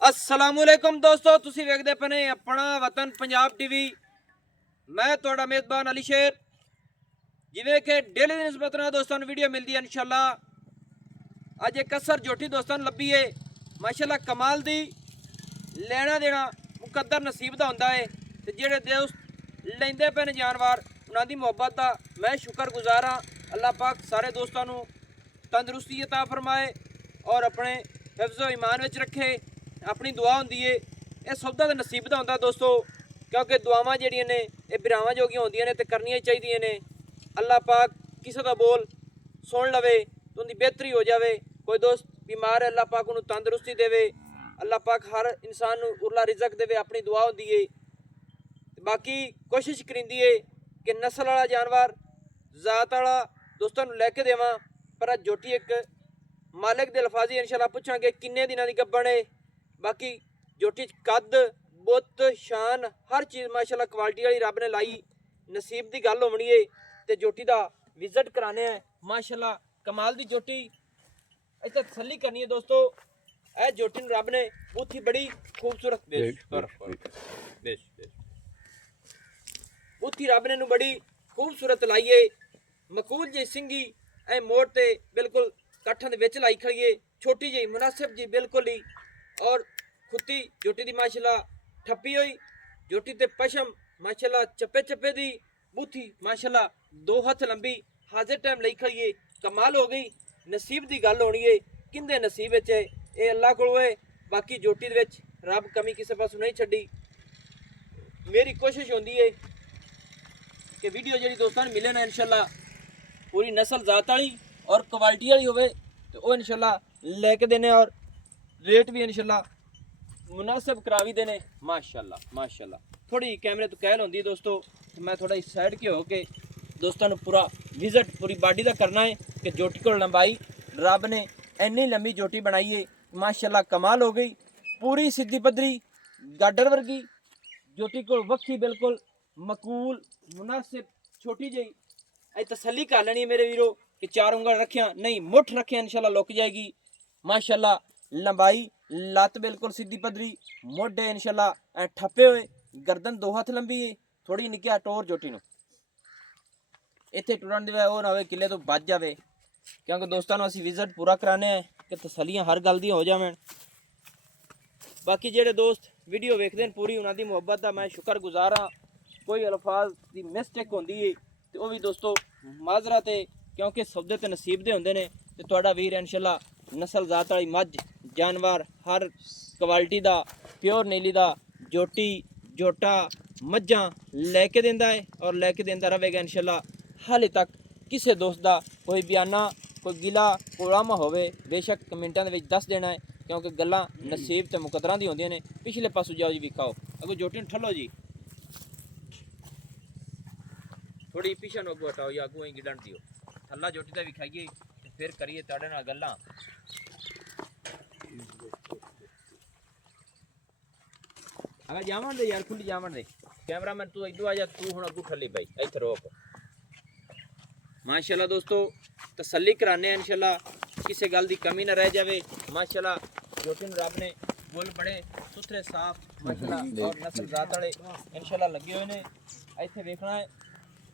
अस्सलामुअलैकुम दोस्तों, तुसी वेखदे पने अपना वतन पंजाब टीवी। मैं तुहाडा मेज़बान अली शेर। जिवें कि डेली दी निस्बत नाल दोस्तां नूं वीडियो मिलदी है इंशाअल्लाह। अज एक कसर जोटी दोस्तां नूं लब्भी है माशाअल्लाह कमाल दी। लेना देना मुकद्दर नसीब दा हुंदा है ते जेहड़े दोस्त लैंदे पे ने जानवर उन्हां दी मुहब्बत दा मैं शुक्रगुजार हाँ। अल्लाह पाक सारे दोस्तां नूं तंदरुस्ती अता फरमाए और अपने हिफ्ज़ो ईमान विच रखे। अपनी दुआ होंदी है यह सौदा तो नसीब का होंदा दोस्तों, क्योंकि दुआवां जिहड़ियां ने ये बिरावां जोगियां होंदियां ने ते करनियां चाहिदियां ने। अल्लाह पाक किसी का बोल सुन लवे तो उनकी बेहतरी हो जाए। कोई दोस्त बीमार है अल्लाह पाक उन्हें तंदुरुस्ती देवे। अल्लाह पाक हर इंसान नूं उरला रिजक देवे, अपनी दुआ होंदी है। बाकी कोशिश करिंदी है कि नस्ल वाला जानवर जात वाला दोस्तों नूं लैके देवां। पर अज जोटी एक मालिक दे अल्फाजी इंशाअल्लाह पुछांगे किन्ने दिनां दी गब्बण है। बाकी जोटी कद बुत शान हर चीज़ माशाअल्लाह क्वालिटी वाली रब ने लाई। नसीब की गल होनी है तो जोटी का विजिट कराने हैं माशाअल्लाह कमाल की जोटी। इतने तसल्ली करनी है दोस्तों। यह जोटी रब ने बहुत ही बड़ी खूबसूरत बहुत ही रब ने बड़ी खूबसूरत लाई है। मकूल जी सिंगी ए मोड़ ते बिल्कुल कट्ठां दे विच लाई खड़ी है। छोटी जी मुनासिब जी बिल्कुल ही और खुत्ती जोटी दी माशाअल्लाह ठप्पी हुई जोटी ते पशम माशाअल्लाह चप्पे चप्पे दी बूथी माशाअल्लाह 2 हथ लंबी हाजिर टाइम लई खड़ी है। कमाल हो गई। नसीब दी गल होनी है किंदे नसीब विच है ये अल्लाह कोल है। बाकी जोटी दे विच रब कमी किसी पासों नहीं छड्डी। मेरी कोशिश होंदी है कि वीडियो जी दोस्तों ने मिले ना इंशाअल्लाह पूरी नस्ल जात वाली और क्वालिटी वाली होवे तो वो इंशाअल्लाह लैके देने और रेट भी इंशाअल्लाह मुनासिब करा भी देने माशाअल्लाह माशाअल्लाह। थोड़ी कैमरे तो कहल होंदी दोस्तों, मैं थोड़ा इस साइड के होके दोस्तों ने पूरा विजिट पूरी बॉडी का करना है कि जोटी को लंबाई रब ने इन्नी लंबी जोटी बनाई है माशाअल्लाह कमाल हो गई। पूरी सीधी पद्धरी गाडर वर्गी जोटी को वक्खी बिल्कुल मकूल मुनासिब छोटी जी तसल्ली कर लेनी है मेरे वीरो कि 4 उंगल रखिया नहीं मुठ रखिया इंशाअल्लाह लुक जाएगी माशाअल्लाह। लंबाई लत बिल्कुल सीधी पद्धरी मोढे इंशाअल्लाह ठप्पे हुए गर्दन 2 हथ लंबी है। थोड़ी निक्की टोर जोटी नूं इत्थे टुरन दे वो ना होवे किले तो बच जावे, क्योंकि दोस्तों नूं असीं विजिट पूरा कराने हैं कि तसल्लियां हर गल दी हो जावें। बाकी जेडे दोस्त वीडियो वेखदे ने पूरी उन्हां दी मुहब्बत दा मैं शुक्रगुजार हाँ। कोई अल्फाज दी मिस्टेक होंदी है तो वह भी दोस्तों माजरत है, क्योंकि सौदे ते नसीब दे होंदे ने ते तुहाडा वीर इंशाअल्लाह नस्ल जात वाली मझ जानवर हर क्वालिटी का प्योर नीली का जोटी जोटा मझां लैके देंदा है और लैके देंदा रहेगा इंशाअल्लाह। हाले तक किसी दोस्त का कोई बयाना कोई गिला कोलामा होवे बेशक कमेंटां दे विच दस देना है, क्योंकि गल्लां नसीब ते मुकद्दरां दी होंदियां ने। पिछले पासों जाओ जी विखाओ अगो जोटी नूं ठल्लो जी थोड़ी पिछे नूं अगो हटाओ या अगू ही गिडन दियो थल्ला जोटी दा विखाइए फिर करिए तुहाडे नाल गल्लां। अगर जावन दे यार खुली जावन दे कैमरामैन तू इधर आ जा तू हुण अगू ठल्ली भाई इत्थे रोक माशाअल्लाह। दोस्तों तसल्ली कराने इंशाअल्लाह किसी गल की कमी ना रह जाए माशाअल्लाह। जोटी नूं रब ने बुल बड़े सुथरे साफ माशाअल्लाह और नस्ल जात वाले इंशाअल्लाह लगे हुए ने। इत्थे वेखना है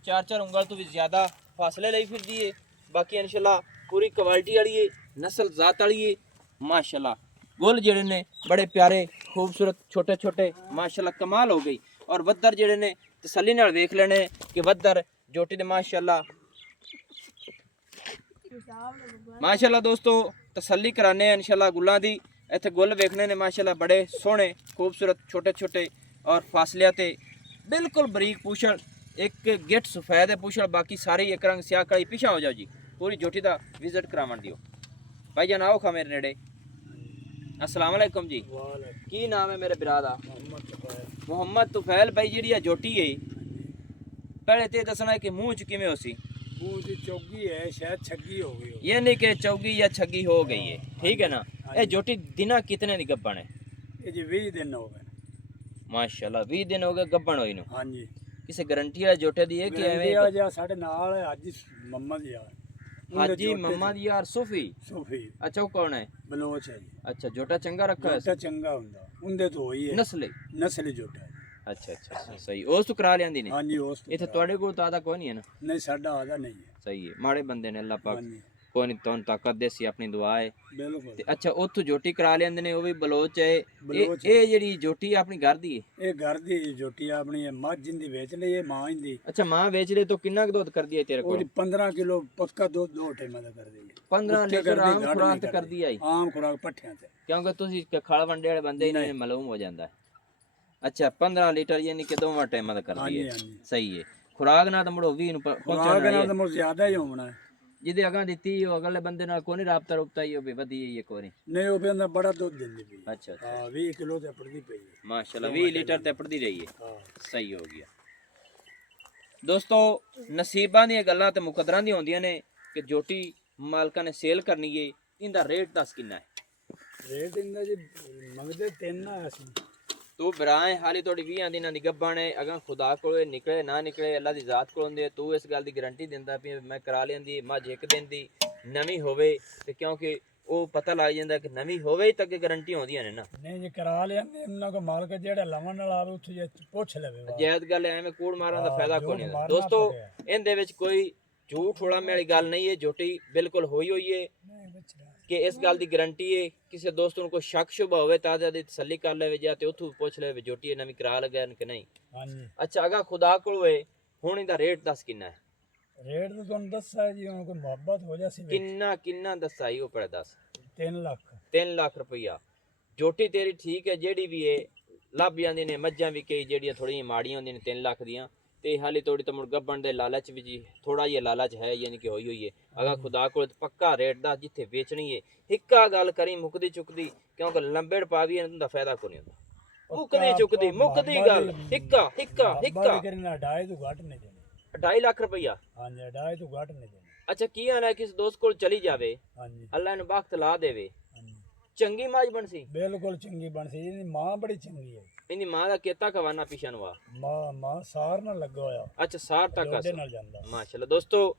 4-4 उंगल तो भी ज़्यादा फासले लई फिरदी है। बाकी इंशाअल्लाह पूरी क्वालिटी वाली है नस्ल जात वाली है माशाअल्लाह। गुल जेड़े ने बड़े प्यारे खूबसूरत छोटे छोटे माशाअल्लाह कमाल हो गई। और वद्दर जेड़े ने तसल्ली नाल वेख लेने कि वद्दर जोटी दे माशाअल्लाह माशाअल्लाह। दोस्तों तसल्ली कराने इंशाअल्लाह गुल्लां दी इत्थे गुल वेखने ने माशाअल्लाह बड़े सोहने खूबसूरत छोटे छोटे और फासलिया ते बिल्कुल बरीक पूछड़ एक गिट सफेद है पूछड़ बाकी सारे एक रंग स्याह कड़ी। पिछा हो जाओ जी पूरी जोटी का विजिट करावन दियो भाई जान आओ खा मेरे नेड़े। अस्सलाम वालेकुम जी की नाम है मेरे बिरा दा? मुहम्मद तुफैल भाई जी जोटी है पहले तो दसना है कि मुँह च किवें होसी? मुँह की चौगी है शायद छग्गी हो गई ये नहीं कि चौगी या छगी हो गई है, ठीक है ना? ये जोटी दिना कितने दी गब्बन है? ये जी 20 दिन हो गए माशाल्लाह 20 दिन हो गए गब्बन होई नूं। हाँ जी किसी गारंटी वाले जोटे दी है कि गारंटी एवें वाला जिहा साढ़े नाल है अज मम्मा जी आ हाजी मोहम्मद यार सूफी। सूफी अच्छा वो कौन है? बलोच है जी। अच्छा जोटा चंगा रखा है जोटा चंगा ਹੁੰਦਾ ਉਹਦੇ ਤੋਂ ਹੋਈ ਹੈ नस्ल। ਨਸਲੀ ਜੋਟਾ ਹੈ। अच्छा अच्छा सही ਉਸ ਤੋਂ ਕਰਾ ਲਿਆਂਦੀ ਨੇ। ਹਾਂਜੀ ਉਸ ਤੋਂ ਇੱਥੇ ਤੁਹਾਡੇ ਕੋਲ ਤਾਂ ਆਦਾ ਕੋਈ ਨਹੀਂ ਹੈ ਨਾ। ਨਹੀਂ ਸਾਡਾ ਆਦਾ ਨਹੀਂ ਹੈ। ਸਹੀ ਹੈ ਮਾੜੇ ਬੰਦੇ ਨੇ ਅੱਲਾਹ ਪਾਕ ਹਾਂਜੀ ਕੋਈ ਨਹੀਂ ਤੁਹਾਨੂੰ ਤਾਕਤ ਦੇਸੀ ਆਪਣੀ ਦੁਆ ਹੈ। ਬਿਲਕੁਲ ਤੇ ਅੱਛਾ ਉੱਥੋਂ ਜੋਟੀ ਕਰਾ ਲਿਆਂਦੇ ਨੇ ਉਹ ਵੀ ਬਲੋਚ ਹੈ। ਬਲੋਚ ਇਹ ਜਿਹੜੀ ਜੋਟੀ ਆਪਣੀ ਘਰ ਦੀ ਹੈ। ਇਹ ਘਰ ਦੀ ਜੋਟੀ ਆਪਣੀ ਹੈ, ਮੱਝ ਦੀ ਵੇਚ ਲਈ ਹੈ ਮਾਂ ਦੀ। ਅੱਛਾ ਮਾਂ ਵੇਚ ਲੈ ਤਾਂ ਕਿੰਨਾ ਕੁ ਦੁੱਧ ਕਰਦੀ ਹੈ ਤੇਰੇ ਉਹ ਕੋਲ? 15 ਕਿਲੋ ਪੱਕਾ ਦੁੱਧ ਦੋ ਟਾਈਮਾਂ ਦਾ ਕਰਦੀ ਹੈ। 15 ਉੱਥੇ ਲੀਟਰ ਕਰਦੀ, ਆਮ ਘੱਟ ਖੁਰਾਕ ਨਹੀਂ ਤੇ ਕਰਦੀ ਆਈ ਆਮ ਖੁਰਾਕ ਪੱਠਿਆਂ ਤੇ। ਕਿਉਂਕਿ ਤੁਸੀਂ ਖਲ ਵੰਡੇ ਵਾਲੇ ਬੰਦੇ ਇਹਨਾਂ ਨੇ ਮਾਲੂਮ ਹੋ ਜਾਂਦਾ ਹੈ। ਅੱਛਾ 15 ਲੀਟਰ ਯਾਨੀ ਕਿ ਦੋਵਾਂ ਟਾਈਮਾਂ ਦਾ ਕਰਦੀ ਹਾਂਜੀ ਹੈ। ਹਾਂਜੀ ਸਹੀ ਹੈ ਖੁਰਾਕ ਨਾਲ ਤਾਂ ਮੁੜੋ 20 ਨੂੰ ਖੁਰਾਕ ਪਹੁੰਚਣਾ ਨਾਲ ਹੈ। ਤਾਂ ਮੁੜ ਜ਼ਿਆਦਾ ਹੀ ਹੋਣਾ ਹੈ। ਜਿਹਦੇ ਅਗਾਂ ਦਿੱਤੀ ਉਹ ਅਗਲੇ ਬੰਦੇ ਨਾਲ ਕੋਈ ਨਹੀਂ ਰਾਬਤਾ ਰੁਬਤਾ ਹੀ ਹੋਵੇ ਵਧੀਆ ਹੀ ਕੋਈ ਨਹੀਂ। ਨਹੀਂ ਉਹ ਬੰਦਾ ਬੜਾ ਦੁੱਧ ਦਿੰਦੀ ਪਈ ਹੈ। ਅੱਛਾ ਅੱਛਾ ਹਾਂ 20 ਕਿਲੋ ਤੇ ਪੜਦੀ ਪਈ ਹੈ। ਮਾਸ਼ਾਅੱਲਾ 20 ਲੀਟਰ ਤੇ ਪੜਦੀ ਰਹੀ ਹੈ। ਹਾਂ ਸਹੀ ਹੋ ਗਿਆ ਦੋਸਤੋ। ਨਸੀਬਾਂ ਦੀਆਂ ਗੱਲਾਂ ਤੇ ਮੁਕੱਦਰਾਂ ਦੀਆਂ ਹੁੰਦੀਆਂ ਨੇ ਕਿ ਜੋਟੀ ਮਾਲਕਾਂ ਨੇ ਸੇਲ ਕਰਨੀ ਏ। ਇਹਦਾ ਰੇਟ ਦੱਸ ਕਿੰਨਾ ਹੈ? ਰੇਟ ਇੰਦਾ ਜੀ ਮੰਗਦੇ 3 ਆ ਅਸੀਂ। ਤੂੰ ਬਰਾਏ ਹਾਲੀ ਤੁਹਾਡੀ 20 ਦਿਨਾਂ ਦੀ ਗੱਭਣ ਹੈ ਅਗਾਂ ਖੁਦਾ ਕੋਲੋਂ ਨਿਕਲੇ ਨਾ ਨਿਕਲੇ ਅੱਲਾ ਦੀ ਜ਼ਾਤ ਕੋਲੋਂ ਹੁੰਦੇ। ਤੂੰ ਇਸ ਗੱਲ ਦੀ ਗਾਰੰਟੀ ਦਿੰਦਾ ਵੀ ਮੈਂ ਕਰਾ ਲੈਂਦੀ ਮੱਝ ਇੱਕ ਦਿਨ ਦੀ ਨਵੀਂ ਹੋਵੇ ਤੇ ਕਿਉਂਕਿ ਉਹ ਪਤਾ ਲੱਗ ਜਾਂਦਾ ਕਿ ਨਵੀਂ ਹੋਵੇ ਤਾਂ ਕਿ ਗਾਰੰਟੀ ਆਉਂਦੀਆਂ ਨੇ ਨਾ। ਨਹੀਂ ਜੇ ਕਰਾ ਲਿਆਂਦੇ ਉਹਨਾਂ ਕੋ ਮਾਲਕ ਜਿਹੜਾ ਲਾਵਣ ਵਾਲਾ ਆਵੇ ਉੱਥੇ ਜੇ ਪੁੱਛ ਲਵੇ ਵਾ। ਜਾਇਜ਼ ਗੱਲ ਐਵੇਂ ਕੂੜ ਮਾਰਨ ਦਾ ਫਾਇਦਾ ਕੋਈ ਨਹੀਂ ਮਾਰਨਾ ਦੋਸਤੋ। ਪੜਿਆ। ਇਹਦੇ ਵਿੱਚ ਕੋਈ ਝੂਠ ਹੋੜਾਮੇ ਵਾਲੀ ਗੱਲ ਨਹੀਂ ਹੈ। ਜੋਟੀ ਬਿਲਕੁਲ ਹੋਈ ਹੋਈ ਹੈ ਨਹੀਂ ਬੱਚਾ ਕਿ ਇਸ ਗੱਲ ਦੀ ਗਾਰੰਟੀ ਹੈ। ਕਿਸੇ ਦੋਸਤ ਨੂੰ ਕੋਈ ਸ਼ੱਕ ਸ਼ੁਬਾ ਹੋਵੇ ਤਾਂ ਇਹਦੀ ਤਸੱਲੀ ਕਰ ਲਵੇ ਜਾਂ ਤੇ ਉੱਥੋਂ ਪੁੱਛ ਲਵੇ ਜੋਟੀ ਨਵੀਂ ਕਰਾ ਲਗਾ ਕਿ ਨਹੀਂ। ਹਾਂਜੀ ਅੱਛਾ ਅਗਾ ਖੁਦਾ ਕੋਲ ਹੋਏ ਹੁਣ ਇਹਦਾ ਰੇਟ ਦੱਸ ਕਿੰਨਾ ਹੈ? ਰੇਟ ਤਾਂ ਤੁਹਾਨੂੰ ਦੱਸਿਆ ਜੀ ਉਹਨਾਂ ਕੋਈ ਮੁਹੱਬਤ ਹੋ ਜਾਸੀ ਕਿੰਨਾ ਦੱਸਾਈ ਉਹ ਪੜਾ ਦੱਸ। 3 ਲੱਖ 3 ਲੱਖ ਰੁਪਈਆ। ਜੋਟੀ ਤੇਰੀ ਠੀਕ ਹੈ ਜਿਹੜੀ ਵੀ ਹੈ ਲੱਭ ਜਾਂਦੀਆਂ ਨੇ ਮੱਝਾਂ ਵੀ ਕਈ ਜਿਹੜੀਆਂ ਥੋੜੀਆਂ ਮਾੜੀਆਂ ਹੁੰਦੀਆਂ ਨੇ 3 ਲੱਖ ਦੀਆਂ ਤੇ ਹਾਲੀ ਤੋੜੀ ਤਾਂ ਮੁੜ ਗੱਬਣ ਦੇ ਲਾਲਚ ਵੀ ਜੀ ਥੋੜਾ ਜਿਹਾ ਲਾਲਚ ਹੈ ਯਾਨੀ ਕਿ ਹੋਈ ਹੈ। ਅਗਾ ਖੁਦਾ ਕੋਲ ਪੱਕਾ ਰੇਟ ਦਾ ਜਿੱਥੇ ਵੇਚਣੀ ਹੈ ਇੱਕਾ ਗੱਲ ਕਰੀ ਮੁੱਕਦੀ ਚੁੱਕਦੀ ਕਿਉਂਕਿ ਲੰਬੇੜ ਪਾਵੀ ਇਹਨਾਂ ਦਾ ਫਾਇਦਾ ਕੋਈ ਨਹੀਂ ਹੁੰਦਾ। ਮੁੱਕਦੀ ਚੁੱਕਦੀ ਮੁੱਕਦੀ ਗੱਲ ਹਿੱਕਾ ਕਰਨਾ 2.5 ਤੋਂ ਘੱਟ ਨਹੀਂ ਦੇਣੀ। 2.5 ਲੱਖ ਰੁਪਈਆ। ਹਾਂਜੀ 2.5 ਤੋਂ ਘੱਟ ਨਹੀਂ ਦੇਣੀ। ਅੱਛਾ ਕੀ ਆਣਾ ਕਿਸ ਦੋਸਤ ਕੋਲ ਚਲੀ ਜਾਵੇ ਹਾਂਜੀ ਅੱਲਾ ਨੂੰ ਬਖਤ ਲਾ ਦੇਵੇ ਹਾਂਜੀ ਚੰਗੀ ਮਾਝ ਬਣਸੀ। ਬਿਲਕੁਲ ਚੰਗੀ ਬਣ ਸੀ। ਇਹਦੀ ਮਾਂ ਬੜੀ ਚੰਗੀ ਹੈ। ਇਹਦੀ ਮਾਂ ਦਾ ਕੀਤਾ ਖਵਾਨਾ ਪਿਛਨਵਾ ਮਾਂ ਸਾਰ ਨਾਲ ਲੱਗਾ ਹੋਇਆ ਅੱਛਾ ਸਾਰ ਤੱਕ ਉਹਦੇ ਨਾਲ ਜਾਂਦਾ। ਮਾਸ਼ਾਅੱਲਾ ਦੋਸਤੋ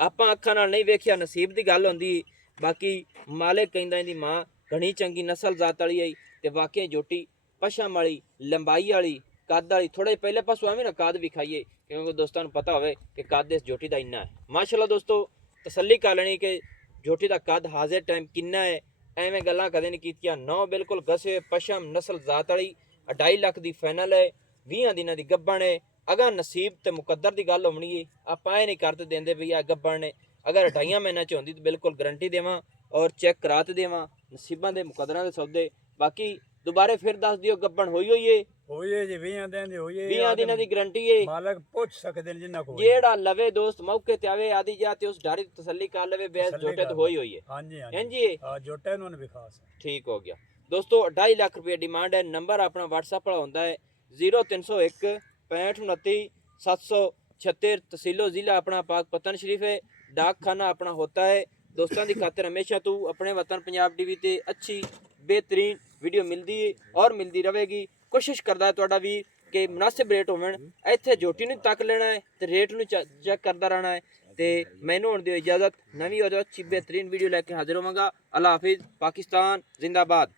ਆਪਾਂ ਅੱਖਾਂ ਨਾਲ ਨਹੀਂ ਵੇਖਿਆ ਨਸੀਬ ਦੀ ਗੱਲ ਹੁੰਦੀ। ਬਾਕੀ ਮਾਲਿਕ ਕਹਿੰਦਾ ਇਹਦੀ ਮਾਂ ਘਣੀ ਚੰਗੀ ਨਸਲ ਜ਼ਾਤ ਵਾਲੀ ਆਈ ਤੇ ਵਾਕਿਆ ਜੋਟੀ ਪਸ਼ਮ ਵਾਲੀ ਲੰਬਾਈ ਵਾਲੀ ਕੱਦ ਵਾਲੀ ਥੋੜੇ ਪਹਿਲੇ ਪਾਸੋਂ ਐਵੇਂ ਨਾ ਕੱਦ ਵਿਖਾਈਏ ਕਿਉਂਕਿ ਦੋਸਤਾਂ ਨੂੰ ਪਤਾ ਹੋਵੇ ਕਿ ਕੱਦ ਇਸ ਜੋਟੀ ਦਾ ਇੰਨਾ ਹੈ। ਮਾਸ਼ਾਅੱਲਾ ਦੋਸਤੋ ਤਸੱਲੀ ਕਰ ਲੈਣੀ ਕਿ ਜੋਟੀ ਦਾ ਕੱਦ ਹਾਜ਼ਰ ਟਾਈਮ ਕਿੰਨਾ ਹੈ। ਐਵੇਂ ਗੱਲਾਂ ਕਦੇ ਨਹੀਂ ਕੀਤੀਆਂ। ਨੌ ਬਿਲਕੁਲ ਗਸੇ ਪਸ਼ਮ ਨਸਲ ਜ਼ਾਤ ਵਾਲੀ 2.5 ਲੱਖ ਦੀ ਫਾਈਨਲ ਹੈ 20 ਦਿਨਾਂ ਦੀ ਗੱਭਣ ਹੈ। ਅਗਰ ਨਸੀਬ ਤੇ ਮੁਕੱਦਰ ਦੀ ਗੱਲ ਹੋਣੀ ਹੈ ਆਪਾਂ ਇਹ ਨਹੀਂ ਕਰਦੇ ਦਿੰਦੇ ਵੀ ਆ ਗੱਭਣ ਨੇ। ਅਗਰ 2.5 ਮਹੀਨਿਆਂ ਚ ਹੁੰਦੀ ਤਾਂ ਬਿਲਕੁਲ ਗਰੰਟੀ ਦੇਵਾਂ ਔਰ ਚੈੱਕ ਕਰਾ ਤੇ ਦੇਵਾਂ ਨਸੀਬਾਂ ਦੇ ਮੁਕੱਦਰਾਂ ਦੇ ਸੌਦੇ। ਬਾਕੀ ਦੁਬਾਰੇ ਫਿਰ ਦੱਸ ਦਿਓ ਗੱਭਣ ਹੋਈ ਏ ਹੋਈਏ ਜੀ 20 ਦਿਨ ਦੀ ਹੋਈਏ 20 ਦਿਨਾਂ ਦੀ ਗਰੰਟੀ ਏ। ਮਾਲਕ ਪੁੱਛ ਸਕਦੇ ਨੇ ਜਿੰਨਾ ਕੋਲ ਜਿਹੜਾ ਲਵੇ ਦੋਸਤ ਮੌਕੇ ਤੇ ਆਵੇ ਆਦੀ ਜਾ ਤੇ ਉਸ ਢਾਰੀ ਦੀ ਤਸੱਲੀ ਕਰ ਲਵੇ ਬੇਸ ਜੋਟੇ ਤੇ ਹੋਈ ਏ। ਹਾਂਜੀ ਹਾਂਜੀ ਹਾਂ ਜੋਟੇ ਨੂੰ ਵਿਖਾਸ ਠੀਕ ਹੋ ਗਿਆ ਦੋਸਤੋ। 2.5 ਲੱਖ ਰੁਪਏ ਡਿਮਾਂਡ ਹੈ। ਨੰਬਰ ਆਪਣਾ WhatsApp ਵਾਲਾ ਹੁੰਦਾ ਹੈ 0301 65 29 776 तहसीलो ज़िला अपना पाक पतन शरीफ है। डाक खाना अपना होता है। दोस्तों की खातिर हमेशा तू अपने वतन पंजाब टीवी ते अच्छी बेहतरीन वीडियो मिलती है और मिलती रहेगी। कोशिश करता है तुहाडा भी कि मुनासिब रेट होवन। इत्थे जोटी नूं तक लेना है तो रेट नूं चेक करता रहना है। तो मैनू हुण दिओ इजाजत। नवीं और अच्छी बेहतरीन वीडियो लैके हाजिर होवांगा। अल्लाह हाफिज़। पाकिस्तान जिंदाबाद।